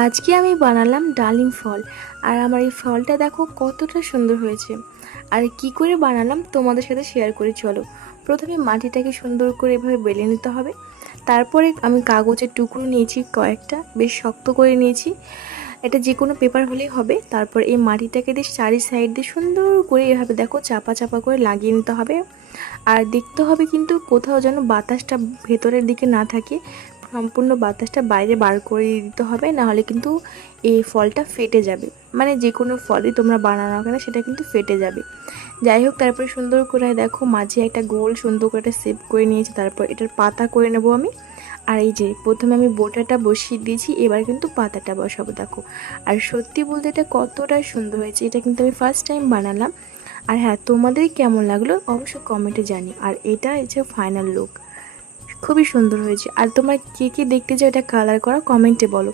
আজকে আমি বানালাম ডালিম ফল। আর আমার এই ফলটা দেখো কতটা সুন্দর হয়েছে। আর কি করে বানালাম তোমাদের সাথে শেয়ার করি, চলো। প্রথমে মাটিটাকে সুন্দর করে এভাবে বেলে নিতে হবে। তারপরে আমি কাগজের টুকরো নিয়েছি কয়েকটা, বেশ শক্ত করে নিয়েছি। এটা যে কোনো পেপার হলেই হবে। তারপর এই মাটিটাকে দিয়ে চারি সাইড দিয়ে সুন্দর করে এভাবে দেখো চাপা চাপা করে লাগিয়ে নিতে হবে। আর দেখতে হবে কিন্তু কোথাও যেন বাতাসটা ভেতরের দিকে না থাকে, সম্পূর্ণ বাতাসটা বাইরে বার করে দিতে হবে, নাহলে কিন্তু এই ফলটা ফেটে যাবে। মানে যে কোনো ফলই তোমরা বানানো না কেন সেটা কিন্তু ফেটে যাবে। যাই হোক, তারপরে সুন্দর করে দেখো মাঝে একটা গোল সুন্দর করে একটা শেপ করে নিয়েছি। তারপর এটার পাতা করে নেব আমি। আর এই যে প্রথমে আমি বোটাটা বসিয়ে দিয়েছি, এবার কিন্তু পাতাটা বসাবো দেখো। আর সত্যি বলতে এটা কতটা সুন্দর হয়েছে, এটা কিন্তু আমি ফার্স্ট টাইম বানালাম। আর হ্যাঁ, তোমাদের কেমন লাগলো অবশ্যই কমেন্টে জানি। আর এটা হচ্ছে ফাইনাল লুক, খুবই সুন্দর হয়েছে। আর তোমরা কে কে দেখতে চাও এটা কালার করা, কমেন্টে বলো।